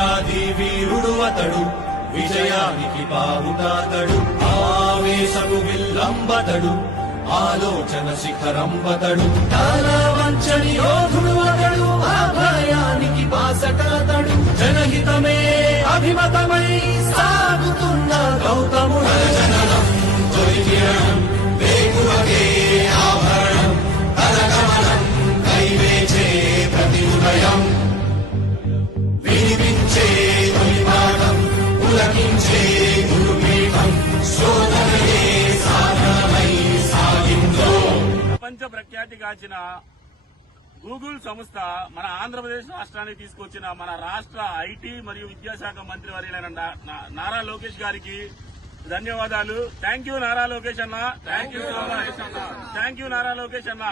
వీరాది వీరుడు అతడు, విజయానికి పావుతాతడు, ఆవేశపు విల్లంబతడు, ఆలోచన శిఖరంబతడు, వంచని యోధుడు అతడు, భయానికి బాసటతడు, జనహితమే అభిమతమై సాగుతున్న గౌతముడు. జననం తొలికిరణం వేకువకే ఆభరణం, తనగమనం కైవేచే ప్రతి ఉదయం, వినిపించే తొలి పాఠం, పులకించే గురుపీఠం, శోధనయే సాధనమై సాగిందో. ప్రపంచ ప్రఖ్యాతిగాంచిన గూగుల్ సంస్థ మన ఆంధ్రప్రదేశ్ రాష్ట్రానికి తీసుకొచ్చిన మన రాష్ట్ర ఐటీ మరియు విద్యాశాఖ మంత్రి వర్యులైన నారా లోకేష్ గారికి ధన్యవాదాలు. థ్యాంక్ యూ నారా లోకేష్ అన్న. థ్యాంక్ యూ నారా లోకేష్ అన్న.